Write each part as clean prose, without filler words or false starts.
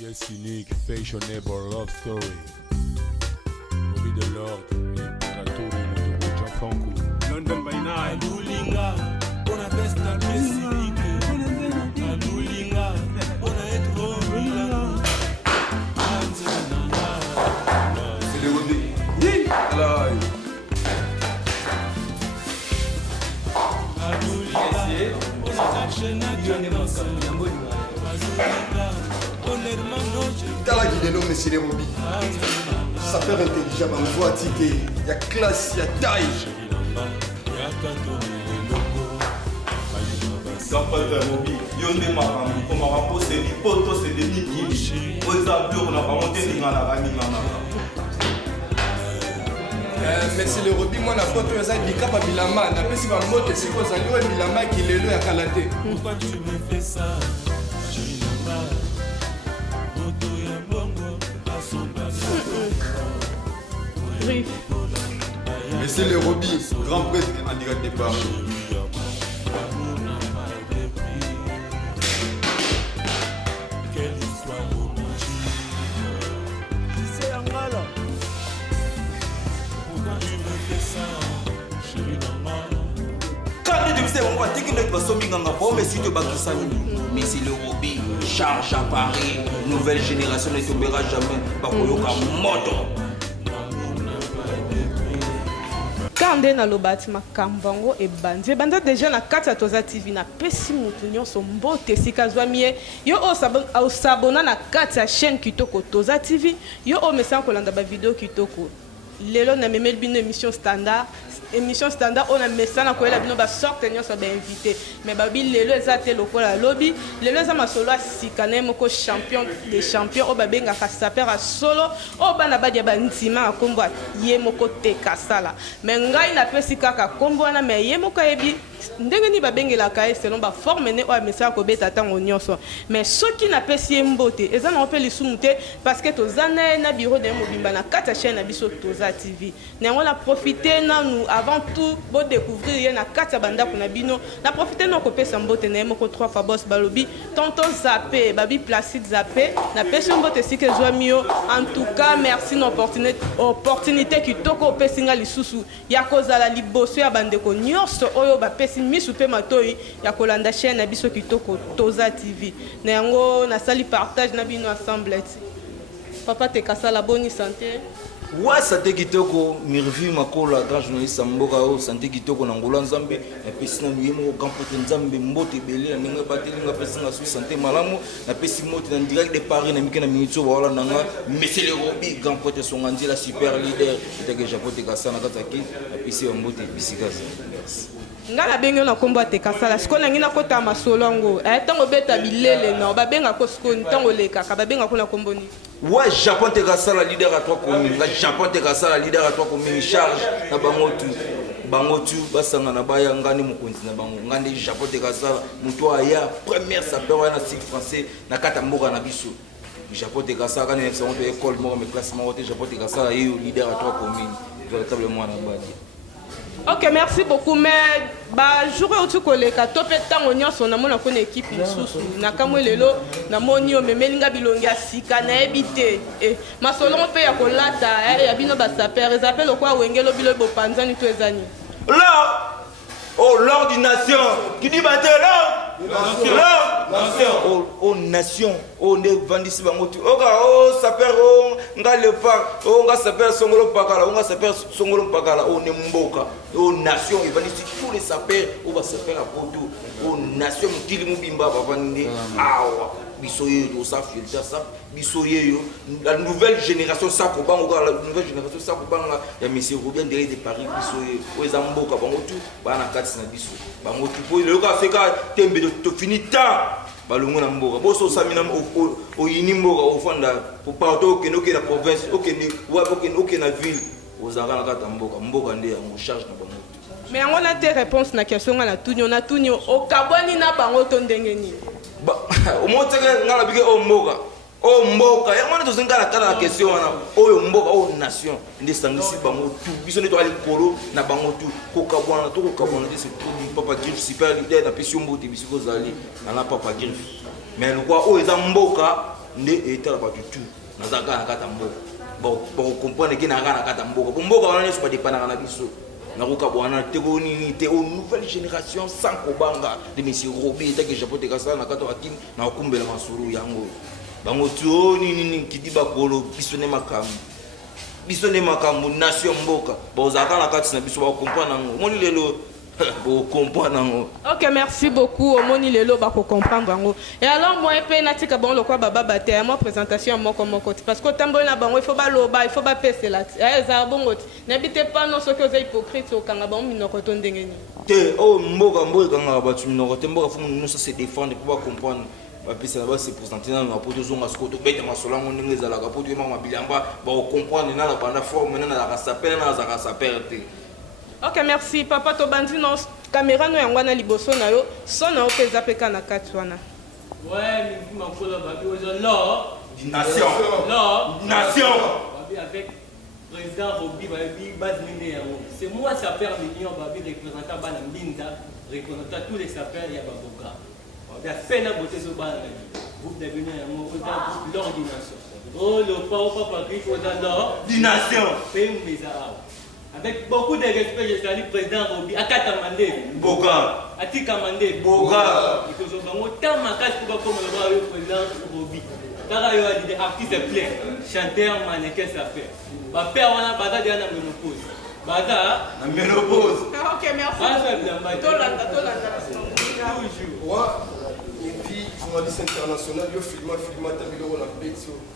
Pièce unique, fashionable love story. Bobby de Lord, Imperator, Motobo, Gianfranco. London by night. Alulinga, on a best la pièce unique. Alulinga, on a être c'est le Wodi. Monsieur Lerobi, ça fait intelligent, ma voix ticket, il y a classe, il y a taille. Kapata Robi, Yonde Maramou, comme un rapport, c'est des potos, c'est des niki. Aux ablures, on n'a pas monté ni dans la ramine. Monsieur Lerobi, moi, la photo, c'est un handicap à Bilama. La personne va monter, c'est quoi ça? Il y a Bilama qui est le à Kalaté. Pourquoi tu me fais ça? Monsieur Lerobi, grand prêtre en direct départ. Messi le Robi, charge à Paris, nouvelle génération ne tombera jamais. Bakoyoka moto. Quand on a le bâtiment Kambango et Bandi, Bandi déjà na kati ya Toza TV na pesi mutu nyonso mbote sika zwamie yo o sabona na kati ya chaîne Kitoko Toza TV yo o message kolanda ba vidéo Kitoko lelo na memeli bino émission standard on a message na koyela bino ba sorte nyonso ba invité mais babi lelo ezate lokola lobby lelo za masolo asika na moko champion des champions o babenga ka saper a solo o bana badia ba ntima akombo ye moko tekasala mais ngai na pesi kaka kombo na mais ye moko ebi ndenge ni babengela ka selon ba forme ne o message ko beta tango nyonso mais soki na pesi mbote eza na opeli sumute parce que tozana na bureau de mobimba na kata chaîne na biso Toza TV na on a profiter na nous avant tout bo découvrir na kata banda kuna bino na profiter na ko pesa mbote na moko 3 fois boss balobi tonton zappé babi Placide zappé na pesi mbote sike zwa mio en tout cas merci na opportunité Kitoko pesinga lisusu ya kozala liboso ya bandeko nyonso oyo ba pesi misu pe matoi ya kolanda chaîne na biso Kitoko Toza TV na yango na sali partage na bino ensemble papa te kasala boni santé. Ouais, santé Kitoko, Mirvi Makola, grand journaliste Mboka, santé Kitoko, Nangola Nzambe, et puis sinon, nous avons remporté Nzambe, Mbote Belé, nous avons battu la personne à santé Malamu, la personne en direct de Paris, nous avons mis sur voilà, Monsieur le Robi, grand prêtre son Andy, la super leader, qui était Japon de Gassana Kataki, et puis c'est Mbote Bissikas. Ngala bengo na kombo te kasala sikona ngina kota masolongo tango beta bilele na babenga ko sikoni tango leka ka babenga ko na kombo ni ouais Japon te kasala leader à 3 communes la Japon te kasala leader à 3 communes charge na bangotu basanga na baya ngani mokonzi na bango ngani Japon te kasala muto aya première sapeur na cycle français na kata mboka na biso Japon te kasala kana na seconde école mo mais classement te Japon te kasala yo leader à 3 communes véritablement na badi. Ok, merci beaucoup. Mais jour où tu colles, quand tu as on a son amour dans équipe sous na kamwelelo na monio me melinga bilongia sika na ebité ma solo pe ya kolata ya bino ba saper ils appellent quoi wengelo bilo bo panzani to ezani Là, oh l'ordination, qui dit battre là, nation, oh nation, oh ne vandisi bangotu, oh saper oh nga leopard, oh nga saper songolo pakala, oh nga saper songolo pakala, oh ne mboka, oh nation, ils vandisi tous les sapers, oh va saper à poto, oh nation mutili mubimba bavandi, awa. Bisoye yo ça filter ça bisoye yo la nouvelle génération ça ko bango la nouvelle génération ça ko banga ya monsieur Robien derrière de Paris bisoye o ezamboka bango tout bana kati na biso bango tout po le ka seka tembe to fini ta balongo na mboka boso samina o yini mboka o fanda pour partout que no que la province o que ni wa o que na ville o zanga na kata mboka nde en charge na bango mais on a des réponses na question na tunyo o kabwani na bango to ndenge ni au moins ngala bige o mboka ya mwana tozengala kala question wana oyo mboka o nation ndi sangisi bango tu biso neto ali polo na bango tu ko kabwana to ko kabwana c'est papa Griff super leader na pisio mbote bisiko zali na papa Griff mais le quoi o eza mboka nde etala bato tu nazalaka na kata mboka bacomprendre ke nanga na kata mboka po mboka wana nyonso badepanaka na biso nakokabwana te ko nini te o nouvelle génération sans kobanga de monsieur Robi etaki japon tekasala na kata bakini na kokumbela masuru yango bango tu nini kiti bakolo biso ne makambo nation mboka bozalaka na kati na biso bacomprendre nango moni lelo comprendre nango. Ok, merci beaucoup. Omoni lelo bako comprendre nango. Et alors moi pe natika bon le quoi baba baté moi présentation moi comme côté parce que tambo na bango il faut ba loba, il faut ba pese là. Eh za bongo. N'habitez pas non ce que vous êtes hypocrite au kanga bon minoko to ndengeni. Te oh mboka kanga ba tu minoko te mboka faut nous se défendre pour comprendre. Bapisa là-bas c'est présenté dans la poto zonga skoto bête masolango ndenge ezalaka poto yema mabilamba ba comprendre na la banda forme na la sapela na za sapela te. Ok, merci. Papa, to bandi non caméra no yangwana liboso na yo. Sona o peza peka na katwana. Ouais, mais ma cola babi là. Nation. Babi avec président Robi babi base mine yango. C'est moi sapeur mignon babi représentant bana Mbinda, représentant tous les sapeurs ya baboka. Babi a fait la beauté so bana. Vous devez venir yango dans l'ordination. Oh le papa Griffe dans Nation. Fais mes arabes. Avec beaucoup de respect, je salue le président Robi. Akatamande. Boga. Atikamande. Boga. Il faut autant ma casse pour comme le président Robi. Car il y a des artistes pleins, chanteurs, mannequins, ça fait. Ma père, on a bada de la ménopause. Bada. La ménopause. Ok, merci. Tolanda. Ouais. Et puis, journaliste international, il filme, il a fait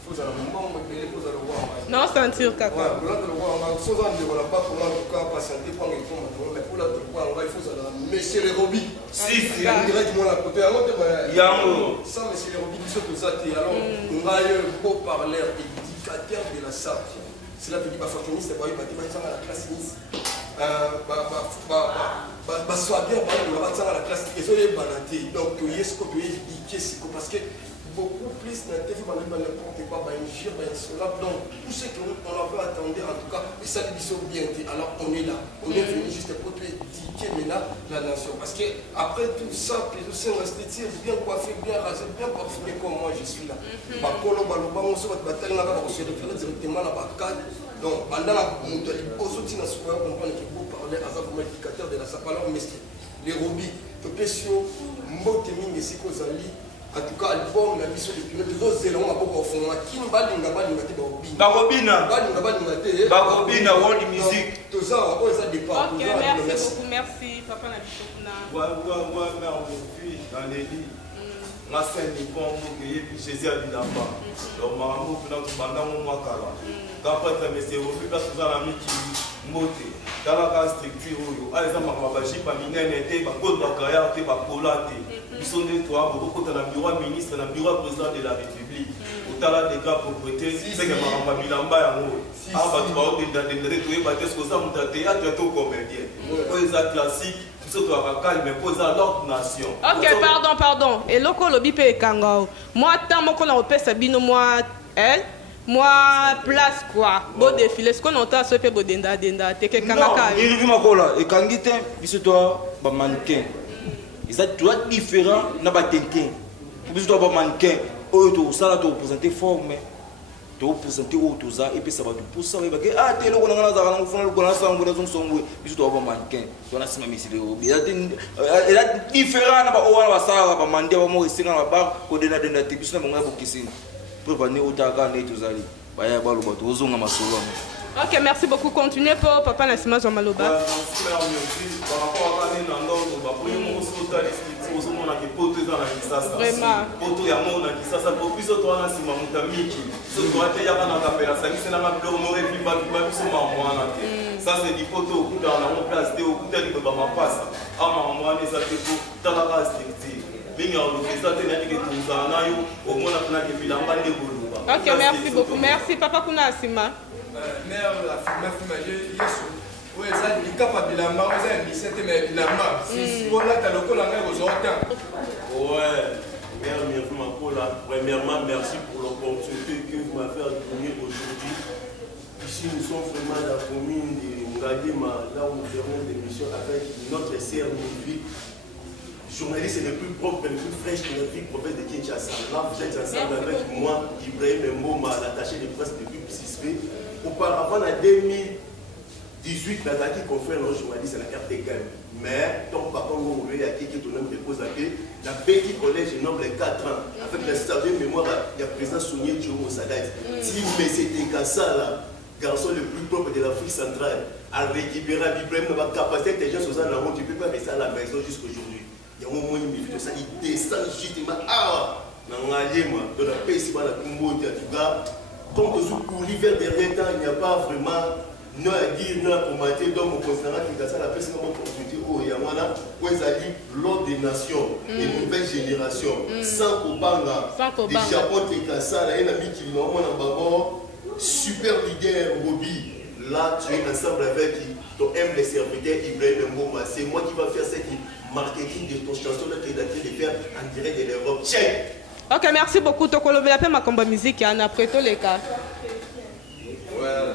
faut à la maman, il faut à le voir. Non, sentir kaka. Ouais, pour le voir, on a sans en dire, on n'a pas pour l'en patienter, pour le mais pour le voir, il faut à la monsieur les Robi. Si. On dirait du moins à côté. Alors, Yango. ça, monsieur les Robi, ils sont tous athées. Alors, on a un beau parleur, éducateur de la SAP. Cela veut dire que Fortunis, c'est pas eu, à la classe Nice. Soit bien, on va à la classe. Désolé, donc, tu es ce que tu es, parce que beaucoup plus n'a été fait par n'importe quoi, donc tout ce qu'on avait attendu en tout cas, et ça nous bien dit. Alors on est là, on est venu juste pour te éduquer maintenant la nation. Parce que après tout ça, les aussi restés bien coiffés, bien rasés, bien parfumés comme moi je suis là. On se va directement à la cadre. Donc pendant la montée, aujourd'hui, on va comprendre qu'il faut parler à un éducateur de la SAP. Alors les Robi, Topesio, Mboteming et Sikozali. En tout cas, album, la mission depuis le deux zéro, on a beaucoup au fond. Qui n'a pas Bagobina, world music. Tout ça, on a des parts. Ok, merci beaucoup, merci. Papa n'a pas Ouais, mais on vit dans les lits. Ma scène est bon, et puis Jésus a dit là-bas. Donc, ma maman, pendant mon mois, d'après ça, mais c'est au plus parce que vous avez mis qui monte. Dans la case structure, par exemple, ma bagie, ma minette, ma côte bacaya, ma colate. Ils sont des toits, beaucoup dans le bureau ministre, dans le bureau président de la République. Au talent des gars propriétés, c'est que ma bilamba en haut. Ah, bah, tu vas au delà de retrouver, bah, qu'est-ce que ça m'a dit, tu es tout comédien. Pour les actes classiques, surtout à calme, mais pour l'autre nation. Ok, pardon. Et loko lobi pe kangao. Moi, tant qu'on a repéré Sabino, moi, elle. Moi, place quoi. Beau défilé. Est-ce qu'on entend ce peu beau denda, teke kangaka. Non, il revient quoi là. Et quand il est, c'est toi, bah mannequin. Ils sont tout différents, n'a pas quelqu'un. Pour toi, bah mannequin. Oh, tu ça là, tu représentes forme. Tu représentes tout ça et puis ça va te pousser. Ah, tu es là, on a un azar, on a un puis toi, bah mannequin. Tu as un message de Robi. Il est différent, n'a pas au revoir ça, bah mandé, bah moi, c'est dans la barre, qu'on donne des natifs, puis ça m'a beaucoup qui pour venir au Taga, et tout ça. Bah, il y a pas le bateau, aux ongles à ma solange. Ok, merci beaucoup. Continuez pour Papa Nassima Zomaloba. Par rapport à l'année, vraiment. Poto ya mona kisasa pour plus toi na sima mutamiki. So toi te ya bana kapela ça c'est na mablo mo et puis ba biso ma mwana te. Ça c'est du poto kuta na mo place te okuta li ba ma passa. Ama mwana ça te ko tala ka stricti. Binga o lokisa te na ke tunza na yo o mona tuna ke bilamba de boluba. Ok, merci beaucoup. Merci Papa Kuna Asima. Mère la fille Yesu. Oui, ça dit capable de la main, ça dit c'était mais la main. Si on a ta local en aux autres. Ouais, premièrement, merci pour l'opportunité que vous m'avez donnée aujourd'hui. Ici, nous sommes vraiment dans la commune de Ngadima, là où nous faisons l'émission avec notre sœur Mouvie. journaliste le plus propre et le plus fraîche de la ville province de Kinshasa. Là, vous êtes ensemble avec moi, Ibrahim Mboma, l'attaché de presse de Public Suspect. Auparavant, en 2018, Nataki confère un journaliste à la carte égale. Mais, ton papa, on a dit que ton homme dépose à pied. La petit collège, nombre de 4 ans. Avec la star de mémoire, il y a président Sounier Djomo Sadat. Si mais c'était qu'à ça, là, garçon le plus propre de l'Afrique centrale, à récupérer Ibrahim, dans la capacité des gens sur la route, tu ne peux pas rester à la maison jusqu'aujourd'hui. Il y a un moment où il de ça, il descend justement. Ah, dans la paix, c'est pas la combo, en tout cas. Comme pour l'hiver des temps, il n'y a pas vraiment non à dire, non à commenter, donc on considère que ça la paix, c'est comme une opportunité. Oh, il y a un où ils ont dit l'ordre des nations, des nouvelles générations, sans Kobanga, des Japon, des Kassa, il y a un ami qui m'a dit super leader, Bobby. Là, tu es ensemble avec ton aime les serviteurs, Ibrahim Mboma. C'est moi qui va faire cette marketing de ton chanson là, qui est d'attendre de faire en direct de l'Europe. Check! Ok, merci beaucoup. Tokolobe la paix, ma combat musique, et après tous les cas. Ouais.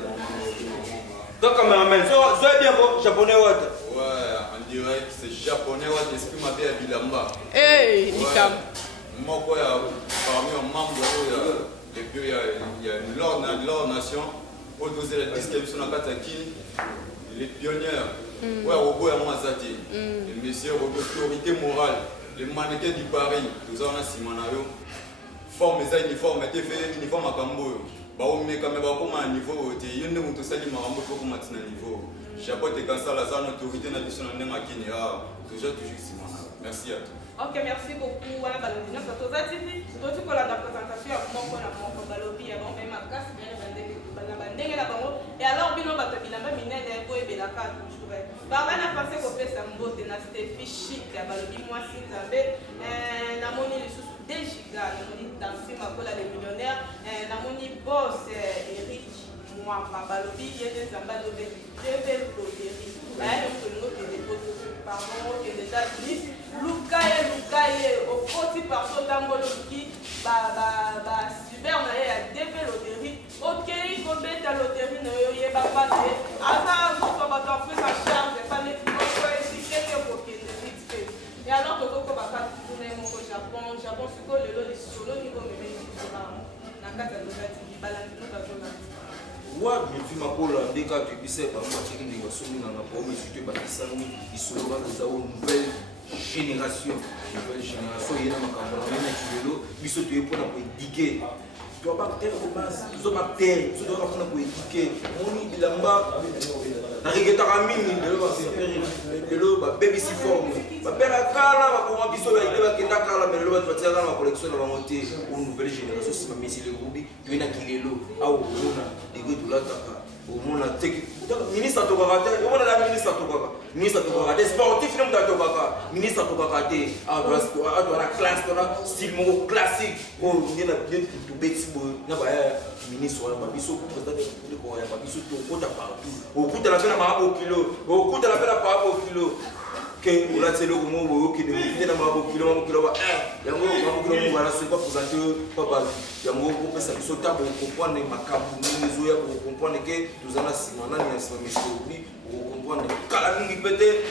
Donc, cameraman, soyez bien japonais, ouais. Ouais, en direct, c'est japonais, ouais, l'esprit m'a bien à Bilamba. Hey, Nikam. Moi, quoi, parmi les membres, et puis il y a une Lord Nation, pour doser la description de la Kataki, les pionniers, ouais, Robo et Mwazati, les messieurs, l'autorité morale, les mannequins du Paris, tout ça, on a Simanayo, forme les uniformes, et fait uniforme à Cambo. On met quand même un niveau, il y a un niveau, niveau. Chapeau de Kansa, la zone autorité nationale, toujours Simanayo. Merci à tous. Ok, merci beaucoup. Voilà, Balandina, ça t'a dit. Toi, tu connais la présentation à mon balobi, avant même à casse, bien et alors, bino batabilamba minene ko ebela ka toujours. Bana passé ko pesa mbote na Steffi chic ya balobi moi sinzambe na moni lisusu 2 giga na moni danser makola les millionnaires na moni boss Eric moi balobi yene zamba do bel koderi. Pardon, que les États-Unis, Lukaye, au petit partout d'Angolo qui, super, on a développé l'hôtellerie. Ok, il faut mettre la loterie, il y a pas de. Ah, ça, on va faire sa charge, pas les petits et alors que vous avez au Japon, c'est quoi le solo niveau de ouais, mais puis ma colle en déca tu sais pas moi qui est dans son dans la pomme et tu ils sont là dans une nouvelle génération il y a ma camarade qui est là ils sont pour éduquer tu vas pas terre de base ils ont pas terre ils doivent apprendre pour éduquer on y bilamba na rigeta kamini de l'eau baby si forme ba père kala ba ko biso ba ile ba kenda kala mais le ba twatia kala collection ba monter une nouvelle génération si ma messi le groupe tu ina kilelo au ona ego tulata au mona teki ministre to karate on la ministre to karate sportif nem to karate ministre to karate à la classe là style mo classique oh ni na bien to beti bo na ba ministre wa biso ko président de ko ya biso to kota partout au kuta la pena ma kilo au kuta la pena pa kilo que on a c'est le mot qui de na ma kilo ba yango ma kilo mo bala se pas présenter papa yango ko pesa biso ta ko comprendre makambu ni zo ya ko comprendre que nous en a simana ni sa monsieur obi ko comprendre kala mingi pete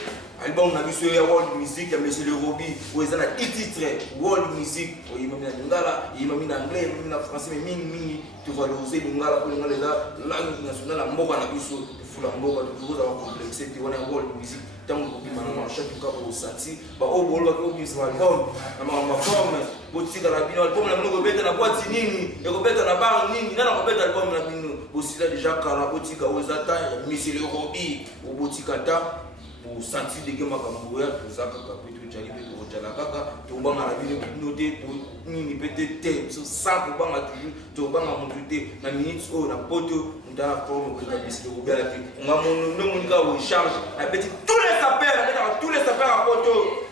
album na biso ya world music ya monsieur le Robi où ils ont la titre world music o yima mina ngala yima mina anglais yima mina français mais mingi tu vas l'oser ngala ko ngala la langue nationale mboka na biso fula mboka tu vas avoir complexe tu wana world music tant ko bi mana chaque cas au sati ba o bolo ko bi sa album na ma forme botika la bino album na mnogo beta na boîte nini e ko beta na bar nini na ko beta album na bino aussi là déjà kala botika ozata monsieur le Robi o botika ta pour sentir des gamins comme vous pour ça que capito jali pe pour jala kaka to banga la bino noté pour nini peut-être ça pour banga toujours to banga monter na minutes o na poto dans la forme que la bise de Robert qui on va mon gars au charge la petite tous les sapeurs à poto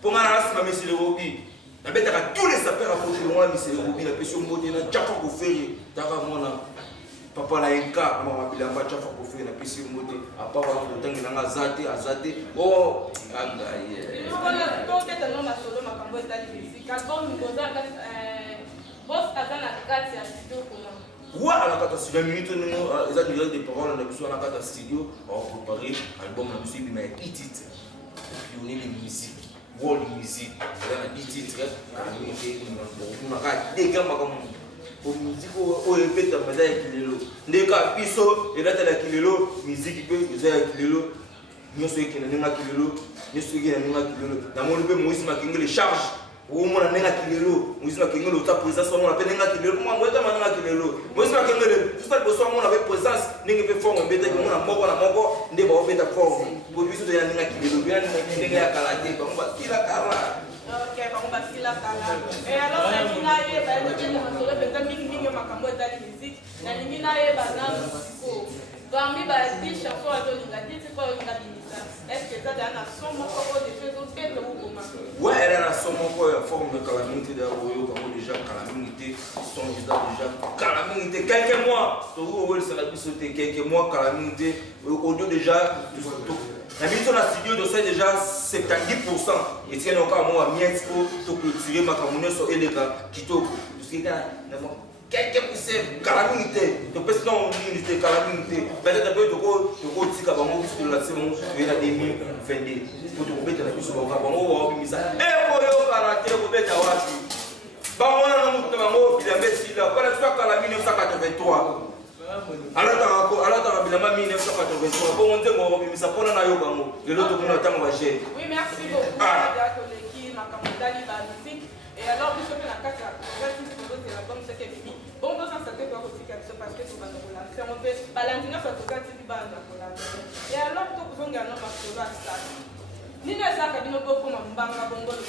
pour ngana la monsieur le Robi la bête à tous les sapeurs à poto moi monsieur le Robi la question mode na jafa ko feri tara mona papa la enka mama bilamba chafa ko fe na pisi mote apa wa ntangi na azate oh anga ye voilà donc c'est un homme à solo makambo etali musique album ngoza boss azana kati ya studio comment voilà la kata studio minute no eza déjà des paroles na biso na kata studio on préparer album na biso bima titre pionnier de musique world music eza na 10 titres kalami te unaka degamba kama musique oyo ebetama eza ya kilelo ndeka biso elatala kilelo musique mpe eza ya kilelo nyonso ekena ndenge kilelo nyonso ekena ndenge kilelo namoni mpe Moïse Makengele charge omona ndenge kilelo Moïse Makengele ota présence omona mpe ndenge kilelo mwa mweta ndenge kilelo Moïse Makengele juste liboso omona mpe présence ndenge mpe forme ebetaki omona moko na moko nde baobeta forme po biso toya ndenge kilelo bia ndenge ya kala te bango basila kala. Ok, bango basila kala. Et alors nalingi nayeba ndenge masolo mpenza mingimingi makambo etali musique nalingi nayeba nano sikoyo parmi badi chanson azolinga titi po olinga bimisa est ce que eza daa na son moko oyo defe ezobeta okoma ouais elle a la son moko ya forme de calamité da oyoka ngo déjà calamité son eza déjà calamité quelques mois tokowelisaka biso te quelques mois calamité audio déjà na biso na studio tosali déjà 70% etienne okaa mo wa miette po toclôturer makambo nyonso eleka kitoko tosikeka quelques poussées calamité to pesi non unité calamité peut-être peu toko tika bango biso la saison vers 2022 pour to beta na biso bango wa bimisa boyo karate ko beta wapi bango na mutu bango bilambe sila kwa la calamité 1983 alata bilamba 1983 bongo nzengo wa bimisa pona na yo bango lelo to kuna tango ba je. Oui, merci beaucoup ya koleki makambo dali ba musique et alors biso pe na kaka l'album c'est que bibi bon dans ça te doit aussi quelque parce que tu vas nous lancer on peut balandina ça to kati bi banda kola et alors to kuzonga no masolo ça nini ça ka bino ko koma mbanga bongo le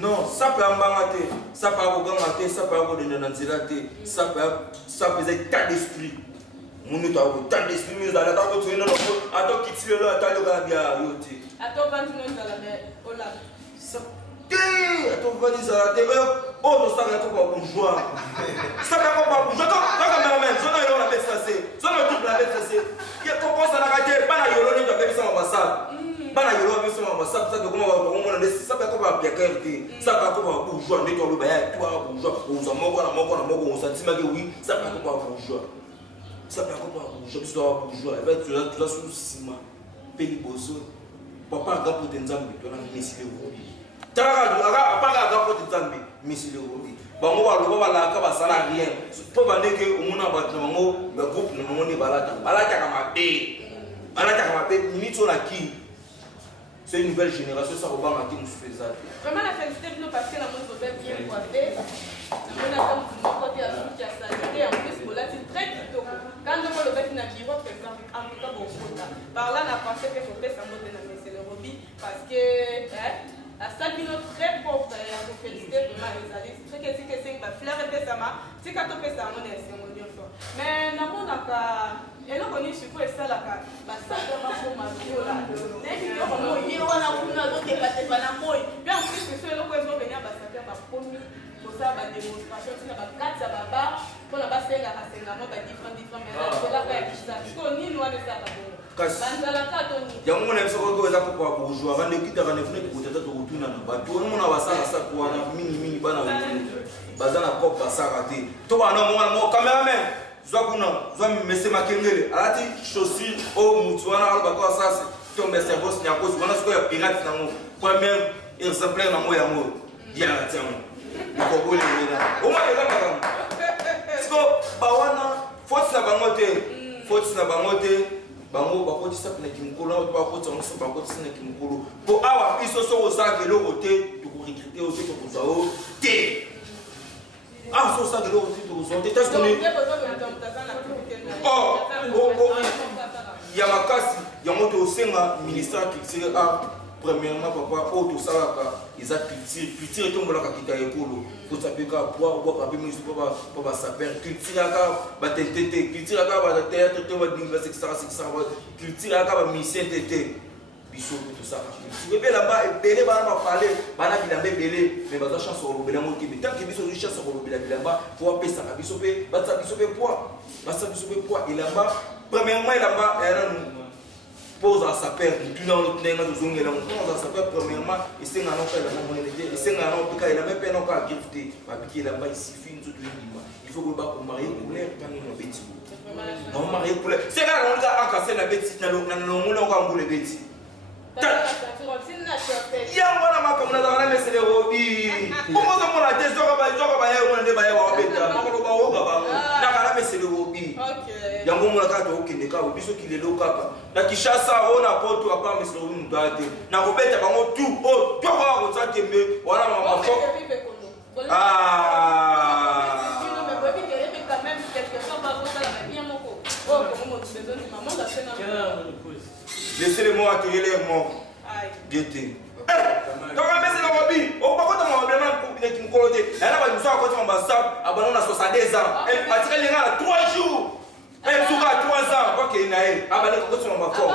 non ça peut mbanga te ça pas ko ganga te ça pas ko denda na nzira te ça peut état d'esprit munu to ko état d'esprit mais dans la ko tu no ato kitile lo atalo ga bia yo te ato bantu no nzala me ola ça ato valise la te oh no ça ko ba bourgeois ça ko ba bourgeois to ka même zona yo la pesa zona tout la pesa ya ko ça na ka te bana yo lo ne to be sa mabasa bana yo lo be sa mabasa ça ko mo ba mo na ça ko ba pia kerte ça ko ba bourgeois ne to lo ba ya toi bourgeois on sa moko na moko on sentima que oui ça ko ba bourgeois ça ko ba bourgeois biso ba bourgeois et tu la sous ciment pays bozo papa ga pour tenzambi to na misile robi tara aga apaka ga pour tenzambi misile robi bango ba lo ba la ka ba sala rien po ba ndeke umuna ba bango ba groupe na bango ne balata ka mabe ni to na ki c'est une nouvelle génération ça va ba qui nous faisait vraiment la félicité nous parce que la monde va bien coiffé on a comme mon côté à qui a salé en plus pour la très kitoko quand on le fait na bureau par exemple en tout cas bon par là na pensé que faut faire ça mode na mais c'est le hobby parce que la salle est très propre et on félicite vraiment les alliés c'est que c'est pas fleur et ça ma c'est quand on fait ça on est mon dieu mais na monde ka et non connaît sur quoi ça la ka ba ça va pour ma viola dès que on mo yé wana kuna donc débattre bana moy bien en plus que ceux là quoi ils vont venir ba ça faire ba promis pour ça ba démonstration c'est ba quatre baba pour la ba senga ba senga mo ba différent mais là ba ya kisa ko nini wana ça ba bon banzala ka to ni yango mona biso ko eza ko pa bourgeois bande kitaka ne fune ko tata to kutuna na bato ono mona basala sa ko wana mini bana bazana ko basara te to bana mo cameraman Zwa Moïse Makengele alati chaussure au mutu wana alba ko sasa to me service nya ko wana siko ya pirate na mo premier exemplaire na mo ya mo dia la tiamo ko bole mina o ma eza makam siko bawana faute na bangote bango bakoti sa na kimukolo bakoti on sa bakoti sa na kimukolo po awa iso so osa ke lo côté to ko recruter o to ko zao te ah so ça de l'eau tu sont des tests il y a makasi il y a moto osenga ministère culture premièrement papa o to salaka ils a culture tombola ka kita ekolo ko sapeka poa o ba ministre ba saper culture ka ba tete culture ka ba théâtre to ba université etc culture ka ba mission tete biso tout ça tu veux là-bas belé ba parler bana bilambe belé mais ba chance au belé mo ki tant que biso richesse au belé là-bas pour pesa ka biso pe ba sa biso pe poids et là-bas premièrement là-bas era nous pose à sa père tout dans notre nez nous zonga là pose à sa père premièrement et c'est ngano ka la monnaie et c'est ngano pika il a même pas non ka gifté ba piquer là-bas ici fin tout il faut que ba ko marier couleur quand nous bêti on marier couleur c'est là on a cassé la bêtise na lo na lo mo ka ngule bêtise yango wana makambo nazalaka na mesele robi okozomona te zoka baye mona nde baye babeta makolo baoka bango naka na mesele robi yango mona kaka tokende kaka biso kilelo kaka na kishasa o na poto apa mesele robi moto aya te nakobeta bango tu o tokaka koza tembe wana mamafo laissez-les-moi accueillir les morts. Guettez. Donc, mais c'est le hobby. On va quand on va vraiment pour une colonie. Elle a pas besoin quand on va ça. Abandonne à 62 ans. Elle a tiré les gars 3 jours. Elle joue à 3 ans. Quoi qu'il y ait. Abandonne quand on va fort.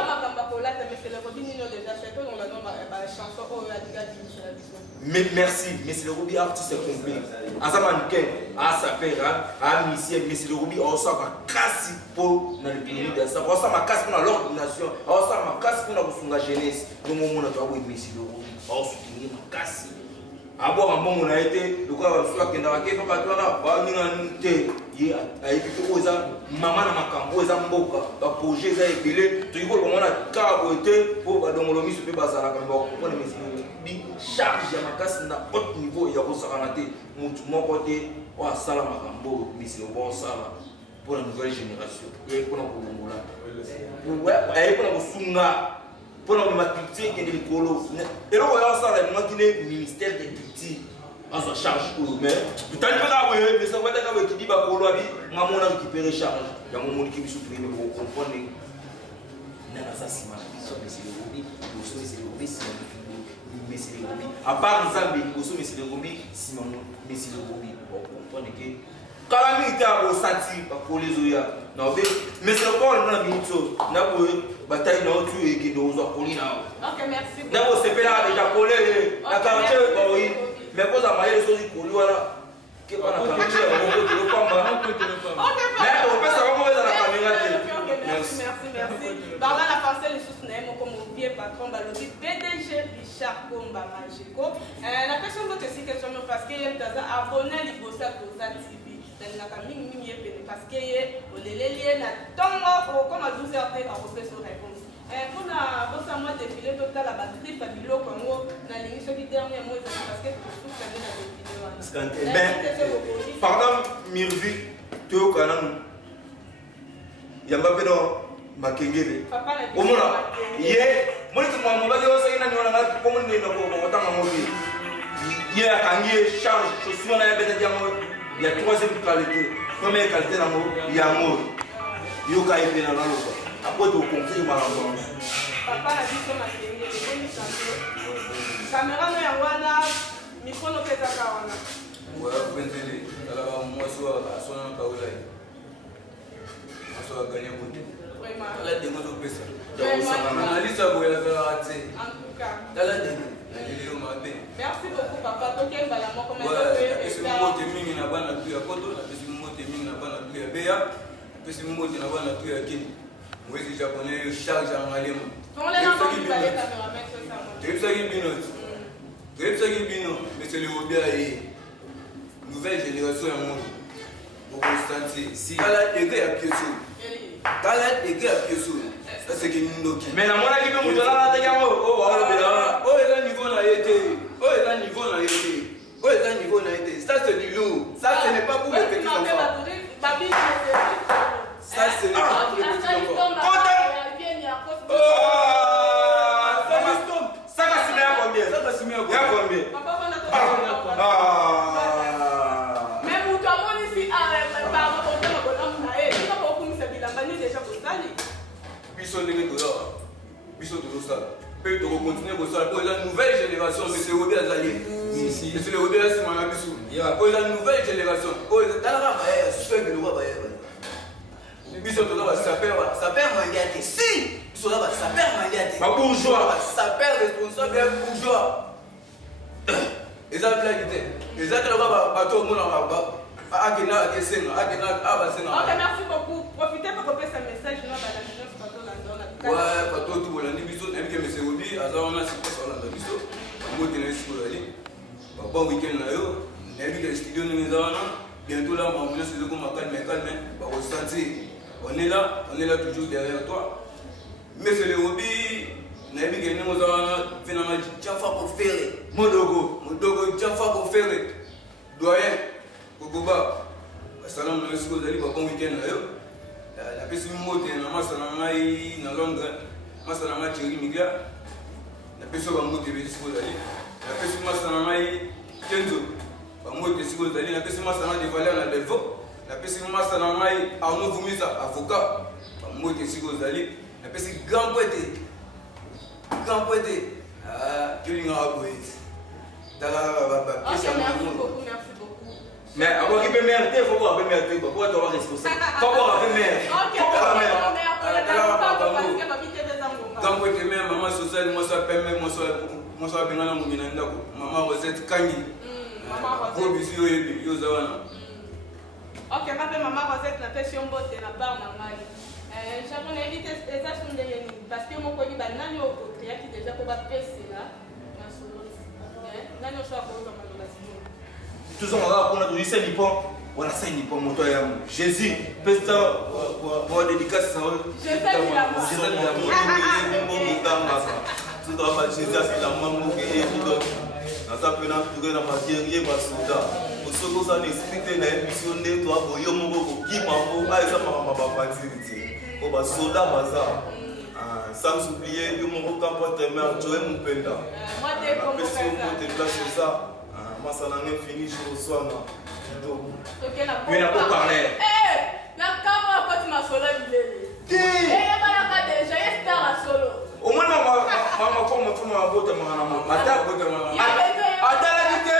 Mais merci, mais c'est le hobby artiste complet. À sa mannequin, à sa père, à Missia, mais c'est le hobby, on sort ma casse pour dans le pays de ça. On sort ma casse pour l'ordination, on sort ma casse pour la jeunesse. Nous, on a trouvé, mais c'est le hobby, on soutenir ma casse. À boire un bon, on a été, le quoi, on soit qu'il y a un peu de temps, on a été, il y a eu des choses, maman n'a pas cambo, ils ont beaucoup, pour projet, ils ont épilé, tu vois, on a carboté pour que l'on se fait passer à la cambo, on a mis charge ya makasi na haut niveau ya kosakana te mutu moko te oyo asala makambo misilo bosala pour la nouvelle génération ye mpona kolongola ye mpona kosunga mpona komema culture ekende likolo eloko ya osala emongaki ne ministère de culture azwa charge oyo mais totali mpe kaka boye mesa kwataka boye kidi bakolo abi nga mona récupérer charge yango moniki biso toyebe kokomprendre nana aza nsima na biso mesile obi boso mesile obi nsima Messi Robi. À part Zambie, Bosso Messi Robi, Simon Messi Robi. On comprend que calamité au sati, par les oya. Non, mais c'est encore une minute. N'a pas bataille dans tout et qui nous a collé là. Ok, merci. N'a pas c'est là déjà collé. La quartier, oui. Mais vous avez les choses collées là. Que pas la quartier, on peut le combat. Mais on peut savoir comment dans la caméra. Merci. Dans la parcelle, les sous comme mon vieux patron, PDG Richard Komba Majeko. La question de cette question, parce qu'il y a des abonnés qui bossent à TV. Parce qu'il y a des liens comme à 12h, on refait son réponse. Pour la mois défilé total, la batterie Fabilo Congo, dans l'émission du dernier mois, parce que tout ça vient de pardon, Mirvi, tu es au Canada. Yamba Beno. Makengele omona ye moni tuma mobali ose ina niona na ko moni no ko tanga mobi ye akangie charge chaussure na beta diamo ya troisième qualité première qualité na mo ya mo yo ka ipe na lolo après to conseil ma lango papa na biso makengele boni santo caméra no ya wana micro no peta ka wana wa benzeli ala mo so asona ka ulai aso gagner beaucoup la démo de pesa analyse boya za ate en tout cas la démo ndio mabe merci beaucoup papa to ke bala moko mais pesi mote mingi na bana tu ya koto na pesi mote mingi na bana tu ya beya pesi mote na bana tu ya kini mwezi japonais charge en malemo on les a pas balé cameraman ça Grepsa Gibino mais c'est le hobby nouvelle génération ya monde au constanté si ala ege ya pieso Kala ege à pied sous. Ça c'est qui nous doki. Mais la mona qui peut monter là ta gamme oh est là niveau na été. Oh est là niveau na été. Oh est là niveau na été. Ça c'est du lourd. Ça ce n'est pas pour les petits enfants. Ça ce n'est pas pour les petits enfants. Ça va se mettre combien? Ça va se mettre combien? Même où toi mon ici par Biso ndenge toya biso tozosala mpe tokokontinue kosala mpo eza nouvelle génération mais c'est obi azali c'est le obi asima na biso po eza nouvelle génération oyo talaka bayaya susuekeloka bayaya biso toza basaper mandia te si biso toza basaper mandia te babourgeois basaper responsable ya bourgeois eza blage te eza teloka bato omonaka akena akesenga akena abasenga ok merci beaucoup profitez pour couper ce message non ba la mission pato landona ouais pato tu bolandi biso nabike mese obi azana sikosa olanda biso ngote na sikola ali bon weekend na yo nabike studio ni nzana bientôt là on va se dire comme calme ba ressentir on est là toujours derrière toi mais c'est le hobby nayebi ke ndenge oza wana mpe nanga jafa kofere modogo jafa kofere doyen kokoba basalamu na yo sikoyo ozali babon weekend na yo napesi mbote na masa na ngai na londres masa na ngai thierry migla napesi oyo bambote ebeli sikoyo ozali napesi masa na ngai kenzo bambote sikoyo ozali napesi masa na ngai devaler na levo napesi masa na ngai arnaud vumisa avocat bambote sikoyo ozali napesi grand poete tolingaka boye Merci beaucoup. mais akoki mpe mare te foko ape mare te po ata wa responsable foko ape mare gambo ete mare mama sociale mwasi apeme mwasi abengana mongi na ndako mama rosette kangi po biso oyebi yo oza wana ok ngape mama rosette napesi yo mbote na bar na ngai japon nayebi te eza so ndenge nini parce que moko oyebi banani oyo kotriaki déjà mpo bapesela na solo nani oso akoyoka maloba sikoyo tozongaka mpona tozwisa nipon wana sai nipon moto ya jésus pesta wa dédicace tozaka jésus asilama moke ebido naza mpe nature na baguerrier basoda osoki oza na esprit te nayebi biso nde toabo yo moko kokima mpo eza makambo bapatiri te po basoda baza sans oublier yo moko kampote mer joe mopenda apesi yo mote place eza masa na ngai finish oswana omona makomo tuna mabotamaka na atalaki te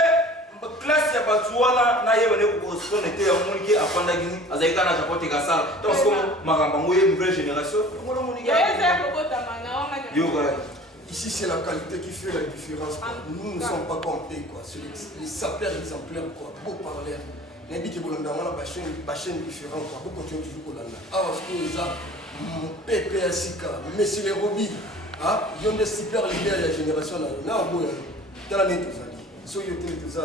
classe ya bato wana nayebane kokosone te yamoni ke afandaki azalaki kaka na japote kasala parce que makambo yango ye nouvelle génération Ici, c'est la qualité qui fait la différence. Nous ne sommes pas comptés, quoi. Les sapeurs exemplaires, quoi. Beau parler. Les gens qui ont une chaîne différente, quoi. Beaucoup continuent toujours pour l'année. Ah, parce que ça, PPSK, Messi les Roby, ah, ils ont des super leaders de la génération. Là, on voit, dans l'année, tout ça. So, ils ont tout ça,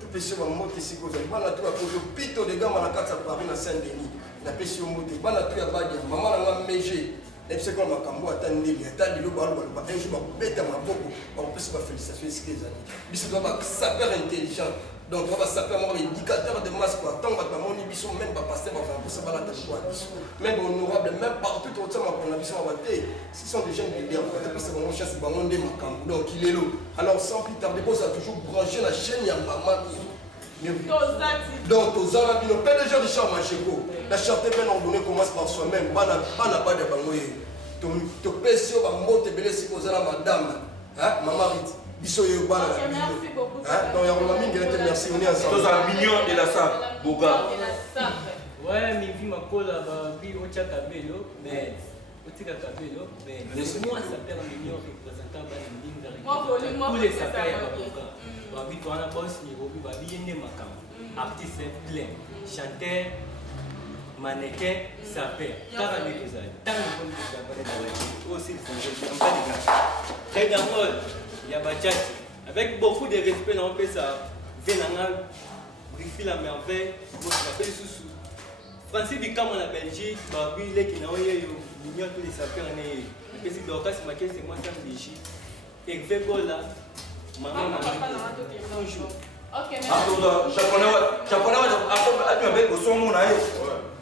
tout péché, on monte ici, quoi. On a tout à cause de Pito, des gars, on a 4 à Paris, à Saint-Denis. On a péché, on monte. On a tout à Badia, maman, on a Mégé. Et puis, quand on a attendu, un jour, on a bête à ma bobo, on peut se faire félicitations, ce qu'ils ont dit. Mais c'est un sapeur intelligent. Donc, on va saper un indicateur de masse, quoi. Tant que mon émission, même pas passer, on va se balader, même honorable, même partout, on a besoin de ce sont des jeunes leaders, on a besoin de chasse, on donc il est là. Alors, sans plus tarder, on a toujours branché la chaîne, il y a maman. Donc, aux Arabes, nous pas déjà de charme à Chego. La charte bien ordonnée commence par soi-même. Bana pas de bangoye. Tu peux sur un mot te belé si vous avez madame. Maman Rit. Bissoyo bana. Merci beaucoup. Donc, il y a un ami qui a été merci. On est ensemble. tous un mignon de la salle boga Ouais, mais vie ma colle à vie au Tchakabelo, mais au Tchakabelo, mais moi ça perd un million représentant tous les sapeurs à Boga. Babi toi na boss niveau bi babi yende makam artiste plein chanteur mannequin sapeur tara ne kozali tara ne kon ko ba na aussi fondé en pas de gars très d'amol ya bachati avec beaucoup de respect on peut ça venanga brifi la merveille moi je m'appelle Soussou Francis Bikam en Belgique babi les qui na yo mignon tous les sapeurs né et puis Dorcas Maké c'est moi ça Belgique et fait gol là maman bonjour ok japonais atu abe kosomo na ye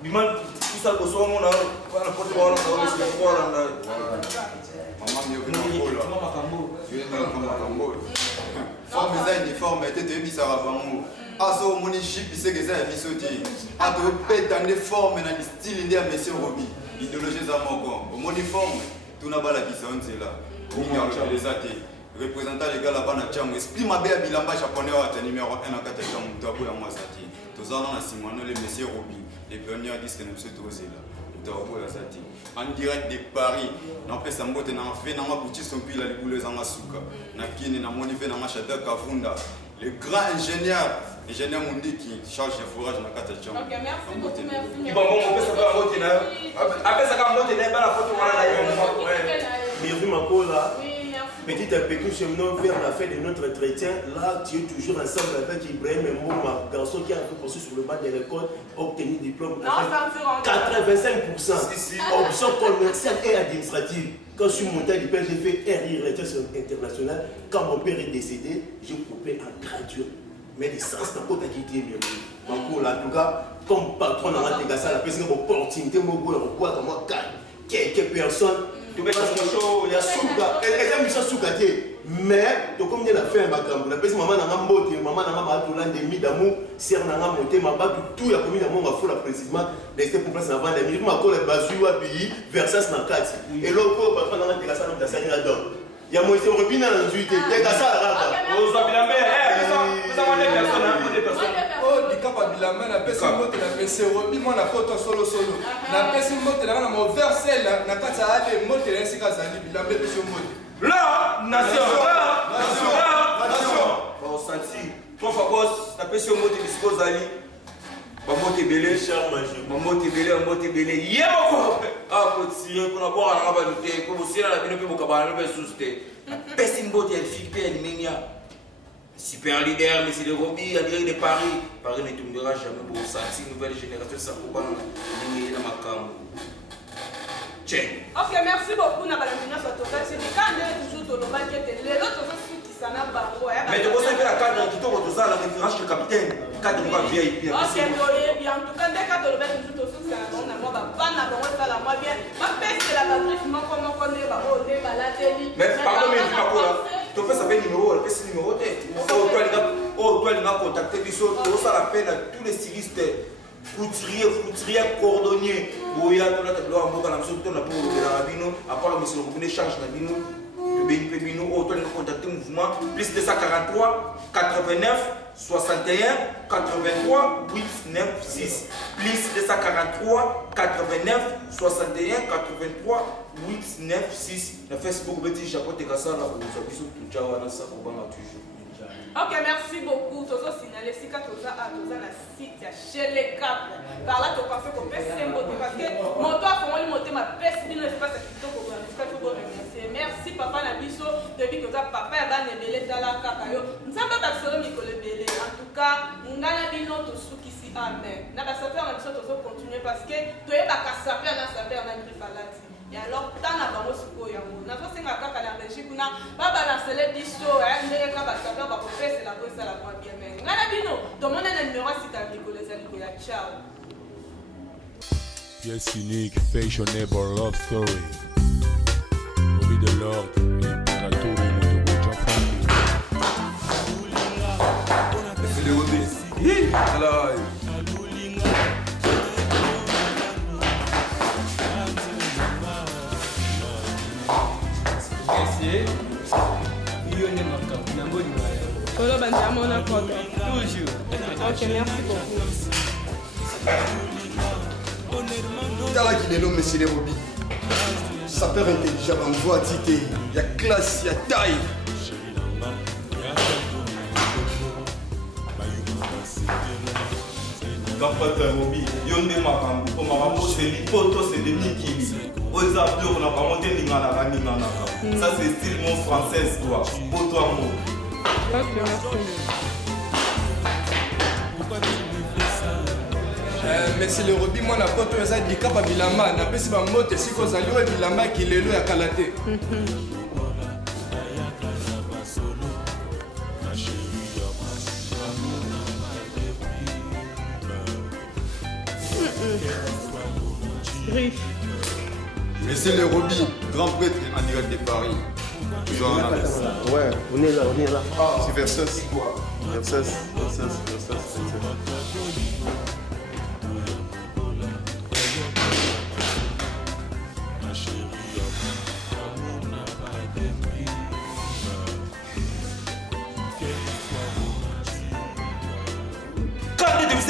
biman tusa kosomo na wana pote wana na wesi kwa na maman yo forme za uniforme était ebisaka bango aso moni chip c'est que ça biso ti ato peta ne forme na style ndia monsieur Roby idéologie za moko moni forme tuna bala kisonzela ignore les athées représentant les gars là-bas na Tchango esprit mabe ya bilamba japonais wa numéro 1 na kata Tchango mutabo ya mwasati tozana na Simano le monsieur Roby les pionniers disent que nous sommes tozela mutabo ya sati en direct de Paris na pesa mbote na fait na mabuti son puis la liboule za masuka na kini na moni fait na machada kafunda le grand ingénieur Mundiki charge de forage na kata Tchango. OK, merci beaucoup, merci. Ibongo pesa ka mbote na apesa ka mbote na bala photo wana na yo. Merci Makola. Oui, merci. petit à petit, nous cheminons vers la fin de notre entretien. Là, tu es toujours ensemble avec Ibrahim Mbouma, garçon qui a un peu posé sur le bas de l'école, obtenu diplôme. Non, ça me fait 85%. Option commerciale et administrative. Quand je suis monté à l'IPL, j'ai fait RI, Relations internationales. Quand mon père est décédé, j'ai coupé en graduat. Mais l'essence n'a pas quitté mes mots. En tout cas, comme patron dans la Tegassa, la personne qui a une opportunité, moi, quelques personnes. Il y a Souka, elle a mis ça Souka, mais comme il a fait un bagambo, la personne maman n'a pas monté, maman n'a pas monté, demi d'amour, si elle n'a pas monté, ma bague, tout la commune d'amour, ma foule précisément, rester pour place avant la minute, ma colle est basue, à pays, Versace n'a pas et l'autre, patron dans la Tegassa, n'a pas ça, il y a d'or. Il y a mon histoire, on dans la suite, Tegassa, là. Vous avez la mère, des personnes. Oh, du cap à Bilamé, la personne qui a fait ses remis, moi, la photo solo. La personne qui a mon verset, la carte à aller, moi, qui a ainsi qu'à Zali, Bilamé, monsieur Modi. Là, nation. Bon, senti. Toi, Fabos, la personne Modi, Bisco Zali. Maman t'es belé, maman t'es belé. Yémo, ah, petit, pour avoir un rabat de thé, comme si elle a bien pu m'occuper, elle sous thé. La personne Modi, elle fixe, elle ménia. Super leader, mais c'est le Roby, à dire de Paris. Paris ne tombera jamais pour ça. Si nouvelle génération, ça peut pas nous ma cam. Tiens. Ok, merci beaucoup. N'a pas la finance à toi. C'est des cas toujours dans le bas qui était les autres aussi qui s'en a pas. Mais de quoi ça fait la cadre qui tombe dans la référence du capitaine. Cadre de quoi VIP. Ok, bien. En tout cas, dès que le bas toujours aussi, c'est un bon amour. Pas n'a pas ça la moi bien. Ma peste la batterie, moi comment on est, on est la télé. Mais pardon, mais tu pas tu fais ça numéro, elle fait numéro. Toi, il m'a contacté, ça la peine à tous les stylistes, couturiers, cordonniers. Il y a tout là, tu dois avoir la maison, tu as pour le rabino, à part le monsieur le charge rabino, le bénipébino, toi, il m'a contacté mouvement, plus de 143, 89, 61, 83, 8, 9, 6. Plus de 143, 89, 61, 83, 8, 9, 6. Le Facebook, petit Japon, tu as ça là, vous avez tout ça, toujours. Ok, merci beaucoup. Tozo signalé si quand toza a toza na site ya chez les câbles. Par là, tu penses qu'on peut s'imposer parce que mon toit pour moi il monte ma peste bien espace qui to ko jusqu'à faut remercier. Merci papa na biso depuis que papa ya ba nebele tala kaka yo. Nzamba ba solo mikole belé. En tout cas, ngana bino to suki si amen. Na ba saper na biso tozo continuer parce que to e ba ka saper na grifalati. Et alors, tant à bango suko yango. Na so senga kaka na Belgique na ba balancer les biso ndenge ka ba saper ba ko faire la cosa la moi bien mais. Ngana bino, to mona na numéro sita biko les amis ya ciao. Yes, unique, fashionable love story. Obi the Lord, imperator Motogo Jean-Franco. C'est le Obi. Alors. Kolo bandiamo na photo. Toujours. Ok, merci beaucoup. Tala qui est l'homme, monsieur les Roby. Ça peut intelligent, en voix tité. Il y a classe, il y a taille. Kapata Roby, yonde makambo, pour makambo c'est l'hypoto, c'est des mikili. Aux abdos, on a pas monté l'ingana. Ça c'est style mon français, toi. Pour toi, mon. Ok, merci. Monsieur le Roby, moi, na poto eza dikapa bilamba. Na pesi ba mote si ko zali o bilamba ki lelo ya kalate. Riff. Monsieur le Roby, grand prêtre en direct de Paris. Ouais, on est là. C'est Versace. Versace.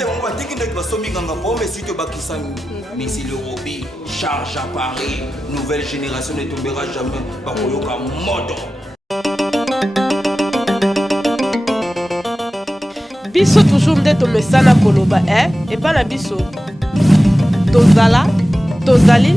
On va dire qu'il va sommer dans la pomme et si tu vas qui ça, mais c'est le Roby, charge à Paris, nouvelle génération ne tombera jamais, par Koyoka modo. Biso toujours nde tomesana koloba et pas la biso tozala tozali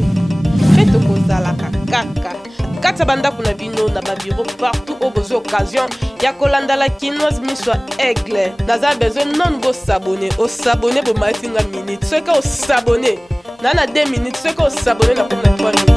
mpe tokozalaka kaka kati ya bandako na bino na babiro partout oyo bozwi occasion ya kolanda la kinoise miso ya aigle naza besoin non bosabone osabone bomatinga minute soki osabone na 2 minutes soki osabone na komi na 3 minutes